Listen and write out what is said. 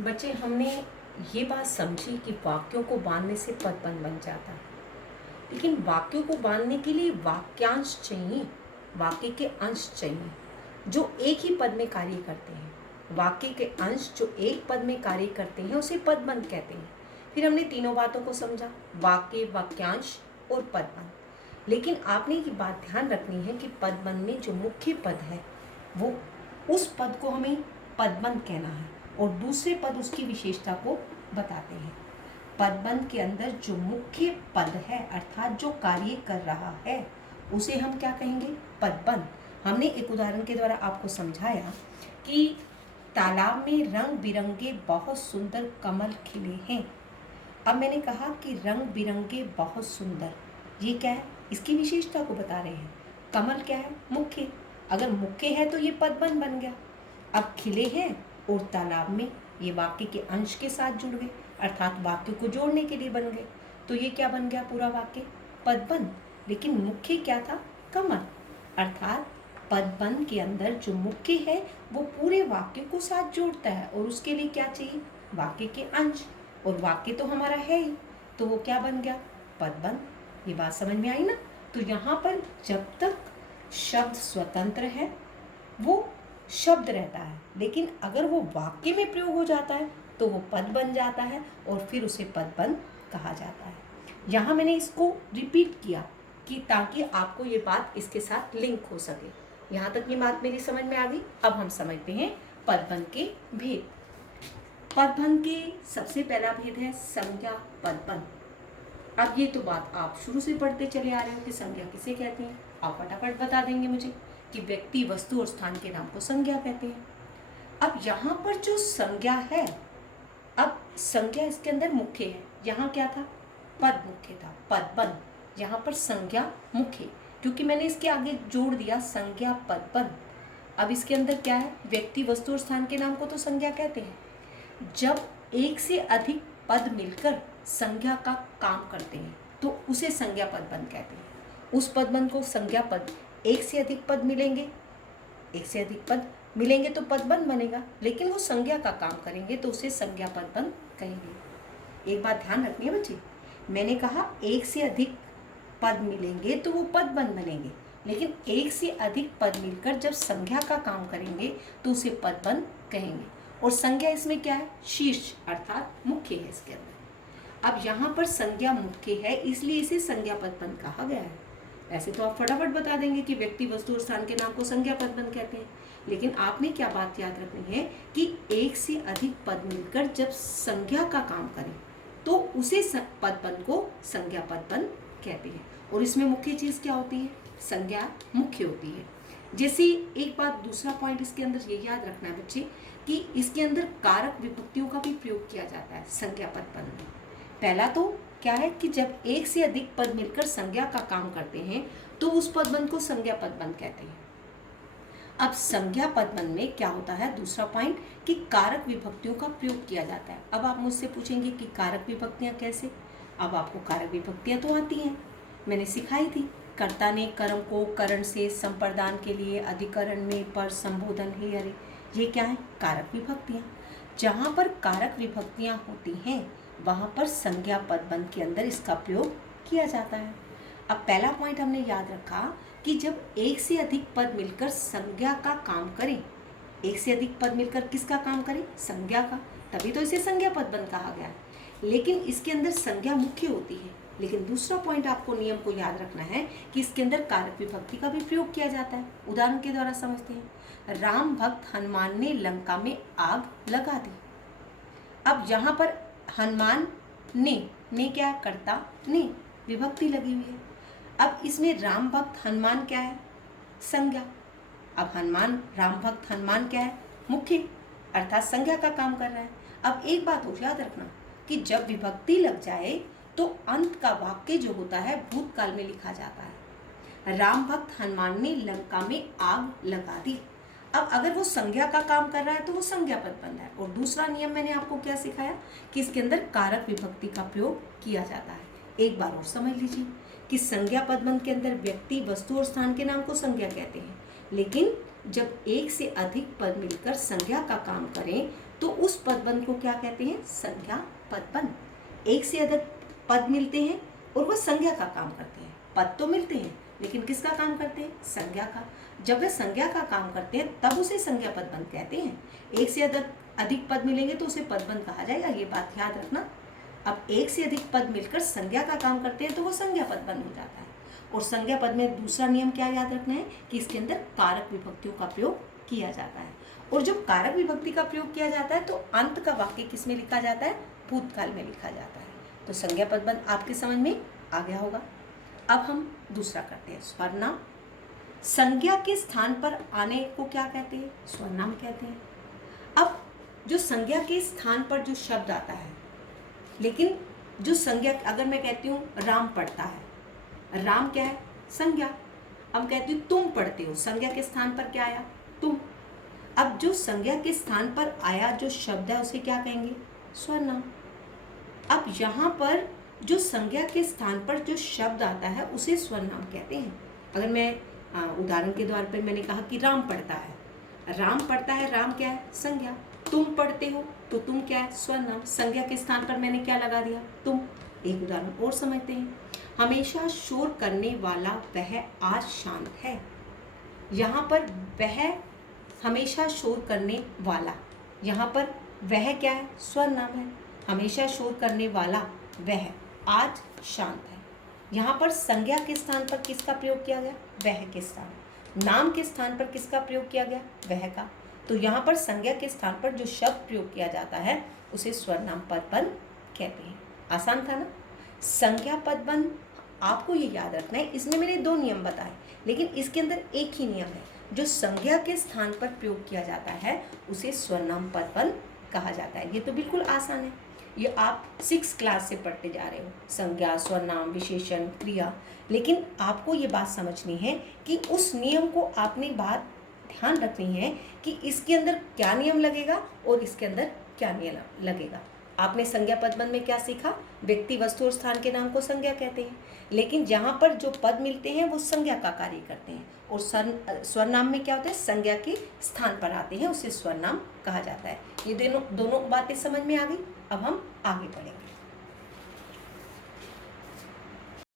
बच्चे, हमने ये बात समझी कि वाक्यों को बांधने से पदबंध बन जाता है, लेकिन वाक्यों को बांधने के लिए वाक्यांश चाहिए, वाक्य के अंश चाहिए जो एक ही पद में कार्य करते हैं। वाक्य के अंश जो एक पद में कार्य करते हैं उसे पदबंध कहते हैं। फिर हमने तीनों बातों को समझा, वाक्य, वाक्यांश और पदबंध। लेकिन आपने ये बात ध्यान रखनी है कि पदबंध में जो मुख्य पद है वो उस पद को हमें पदबंध कहना है और दूसरे पद उसकी विशेषता को बताते हैं। पदबंध के अंदर जो मुख्य पद है अर्थात जो कार्य कर रहा है उसे हम क्या कहेंगे? पदबंध। हमने एक उदाहरण के द्वारा आपको समझाया कि तालाब में रंग बिरंगे बहुत सुंदर कमल खिले हैं। अब मैंने कहा कि रंग बिरंगे बहुत सुंदर, ये क्या है? इसकी विशेषता को बता रहे हैं। कमल क्या है? मुख्य। अगर मुख्य है तो ये पदबंध बन गया। अब खिले हैं और तालाब में, ये वाक्य के अंश के साथ जुड़ गए अर्थात वाक्य को जोड़ने के लिए बन गए, तो ये क्या बन गया? पूरा वाक्य पदबंध। लेकिन मुख्य क्या था? कमल। अर्थात पदबंध के अंदर जो मुख्य है वो पूरे वाक्य को साथ जोड़ता है और उसके लिए क्या चाहिए? वाक्य के अंश। और वाक्य तो हमारा है ही, तो वो क्या बन गया? पदबंध। ये बात समझ में आई ना? तो यहाँ पर जब तक शब्द स्वतंत्र है वो शब्द रहता है, लेकिन अगर वो वाक्य में प्रयोग हो जाता है तो वो पद बन जाता है और फिर उसे पदबंध कहा जाता है। यहाँ मैंने इसको रिपीट किया कि ताकि आपको ये बात इसके साथ लिंक हो सके। यहाँ तक ये बात मेरी समझ में आ गई। अब हम समझते हैं पदबंध के भेद। पदबंध के सबसे पहला भेद है संज्ञा पदबंध। अब ये तो बात आप शुरू से पढ़ते चले आ रहे हो कि संज्ञा किसे कहते हैं। आप फटाफट बता देंगे मुझे कि व्यक्ति, वस्तु और स्थान के नाम को संज्ञा कहते हैं। अब यहाँ पर जो संज्ञा है, अब संज्ञा इसके अंदर मुख्य है। यहाँ क्या था? पद मुख्य था, पदबंध। यहाँ पर संज्ञा मुख्य, क्योंकि मैंने इसके आगे जोड़ दिया संज्ञा पदबंध। अब इसके अंदर क्या है? व्यक्ति, वस्तु और स्थान के नाम को तो संज्ञा कहते हैं। जब एक से अधिक पद मिलकर संज्ञा का काम करते हैं तो उसे संज्ञा पदबंध कहते हैं। उस पदबंध को संज्ञा पद, एक से अधिक पद मिलेंगे, एक से अधिक पद मिलेंगे तो पदबंध बनेगा, लेकिन वो संज्ञा का काम करेंगे तो उसे संज्ञा पदबंध कहेंगे। एक बात ध्यान रखनी है बच्चे, मैंने कहा एक से अधिक पद मिलेंगे तो वो पदबंध बनेंगे, लेकिन एक से अधिक पद मिलकर जब संज्ञा का काम करेंगे तो उसे पदबंध कहेंगे। और संज्ञा इसमें क्या है? शीर्ष अर्थात मुख्य है इसके अंदर। अब यहाँ पर संज्ञा मुख्य है इसलिए इसे संज्ञा पदबंध कहा गया है। ऐसे तो आप फटाफट बता देंगे कि व्यक्ति, वस्तु और स्थान के नाम को संज्ञा पदबंध कहते हैं, लेकिन आपने क्या बात याद रखनी है कि एक से अधिक पद मिलकर जब संज्ञा का काम करें तो उसे पदबंध को संज्ञा पदबंध कहते हैं। और इसमें मुख्य चीज क्या होती है? संज्ञा मुख्य होती है। जैसे एक बात, दूसरा पॉइंट इसके अंदर ये याद रखना है बच्चे कि इसके अंदर कारक विभक्तियों का भी प्रयोग किया जाता है संज्ञा पदबंध में। पहला तो क्या है कि जब एक से अधिक पद मिलकर संज्ञा का काम करते हैं तो उस पदबंध को संज्ञा पदबंध कहते हैं। अब संज्ञा पदबंध में क्या होता है? दूसरा पॉइंट कि कारक विभक्तियों का प्रयोग किया जाता है। अब आप मुझसे पूछेंगे कि कारक विभक्तियां कैसे? अब आपको कारक विभक्तियां तो आती हैं, मैंने सिखाई थी। कर्ता ने कर्म को करण से संप्रदान के लिए अधिकरण में पर संबोधन है, अरे ये क्या है? कारक विभक्तियां। जहाँ पर कारक विभक्तियां होती हैं वहाँ पर संज्ञा पदबंध के अंदर इसका प्रयोग किया जाता है। अब पहला पॉइंट हमने याद रखा कि जब एक से अधिक पद मिलकर संज्ञा का काम करें, एक से अधिक पद मिलकर किसका काम करें? संज्ञा का, तभी तो इसे संज्ञा पदबंध कहा गया है। लेकिन इसके अंदर संज्ञा मुख्य होती है। लेकिन दूसरा पॉइंट आपको नियम को याद रखना है कि इसके अंदर कारक विभक्ति का भी प्रयोग किया जाता है। उदाहरण के द्वारा समझते हैं। राम भक्त हनुमान ने लंका में आग लगा दी। अब यहाँ पर हनुमान ने क्या है? कर्ता ने, विभक्ति लगी हुई है। अब इसमें राम भक्त हनुमान क्या है? संज्ञा। अब हनुमान, राम भक्त हनुमान क्या है? मुख्य, अर्थात संज्ञा का काम कर रहा है। अब एक बात हो याद रखना कि जब विभक्ति लग जाए तो अंत का वाक्य जो होता है भूतकाल में लिखा जाता है। राम भक्त हनुमान ने लंका में आग लगा दी। अब अगर वो संज्ञा का काम कर रहा है तो वो संज्ञा पदबंध है। और दूसरा नियम मैंने आपको क्या सिखाया कि इसके अंदर कारक विभक्ति का प्रयोग किया जाता है। एक बार और समझ लीजिए कि संज्ञा पदबंध के अंदर व्यक्ति, वस्तु और स्थान के नाम को संज्ञा कहते हैं, लेकिन जब एक से अधिक पद मिलकर संज्ञा का काम करें तो उस पदबंध को क्या कहते हैं? संज्ञा पदबंध। एक से अधिक पद मिलते हैं और वह संज्ञा का काम करते हैं। पद तो मिलते हैं लेकिन किसका काम करते हैं? संज्ञा का। जब वे संज्ञा का काम करते हैं तब उसे संज्ञा पदबंध कहते हैं। एक से अधिक पद मिलेंगे तो उसे पदबंध कहा जाएगा, ये बात याद रखना। अब एक से अधिक पद मिलकर संज्ञा का काम करते हैं तो वो संज्ञा पदबंध हो जाता है। और संज्ञा पद में दूसरा नियम क्या याद रखना है कि इसके अंदर कारक विभक्तियों का प्रयोग किया जाता है। और जब कारक विभक्ति का प्रयोग किया जाता है तो अंत का वाक्य किस में लिखा जाता है? भूतकाल में लिखा जाता है। तो संज्ञा पदबंध आपके समझ में आ गया होगा। अब हम दूसरा करते हैं, स्वरनाम। संज्ञा के स्थान पर आने को क्या कहते हैं? स्वरनाम कहते हैं। अब जो संज्ञा के स्थान पर जो शब्द आता है, लेकिन जो संज्ञा, अगर मैं कहती हूँ राम पढ़ता है, राम क्या है? संज्ञा। अब कहती हूँ तुम पढ़ते हो, संज्ञा के स्थान पर क्या आया? तुम। अब जो संज्ञा के स्थान पर आया जो शब्द है उसे क्या कहेंगे? स्वरनाम। अब यहाँ पर जो संज्ञा के स्थान पर जो शब्द आता है उसे स्वरनाम कहते हैं। अगर मैं उदाहरण के द्वार पर मैंने कहा कि राम पढ़ता है, राम पढ़ता है, राम क्या है? संज्ञा। तुम पढ़ते हो तो तुम क्या है? स्वरनाम। संज्ञा के स्थान पर मैंने क्या लगा दिया? तुम। एक उदाहरण और समझते हैं। हमेशा शोर करने वाला वह आज शांत है। यहाँ पर वह हमेशा शोर करने वाला, यहाँ पर वह क्या है? स्वरनाम है। हमेशा शोर करने वाला वह आज शांत है। यहाँ पर संज्ञा के स्थान पर किसका प्रयोग किया गया? वह के स्थान। नाम के स्थान पर किसका प्रयोग किया गया? वह का। तो यहाँ पर संज्ञा के स्थान पर जो शब्द प्रयोग किया जाता है उसे स्वरनाम पदबंध कहते हैं। आसान था ना? संज्ञा पदबंध आपको ये याद रखना है। इसमें मैंने 2 नियम बताए, लेकिन इसके अंदर एक ही नियम है, जो संज्ञा के स्थान पर प्रयोग किया जाता है उसे स्वरनाम पदबंध कहा जाता है। ये तो बिल्कुल आसान है, ये आप 6th क्लास से पढ़ते जा रहे हो, संज्ञा, स्वरनाम, विशेषण, क्रिया। लेकिन आपको ये बात समझनी है कि उस नियम को आपने बात ध्यान रखनी है कि इसके अंदर क्या नियम लगेगा और इसके अंदर क्या नियम लगेगा। आपने संज्ञा पदबंध में क्या सीखा? व्यक्ति, वस्तु और स्थान के नाम को संज्ञा कहते हैं, लेकिन जहाँ पर जो पद मिलते हैं वो संज्ञा का कार्य करते हैं। और स्वरनाम में क्या होता है? संज्ञा के स्थान पर आते हैं, उसे स्वरनाम कहा जाता है। ये दोनों बातें समझ में आ गई। अब हम आगे बढ़ेंगे।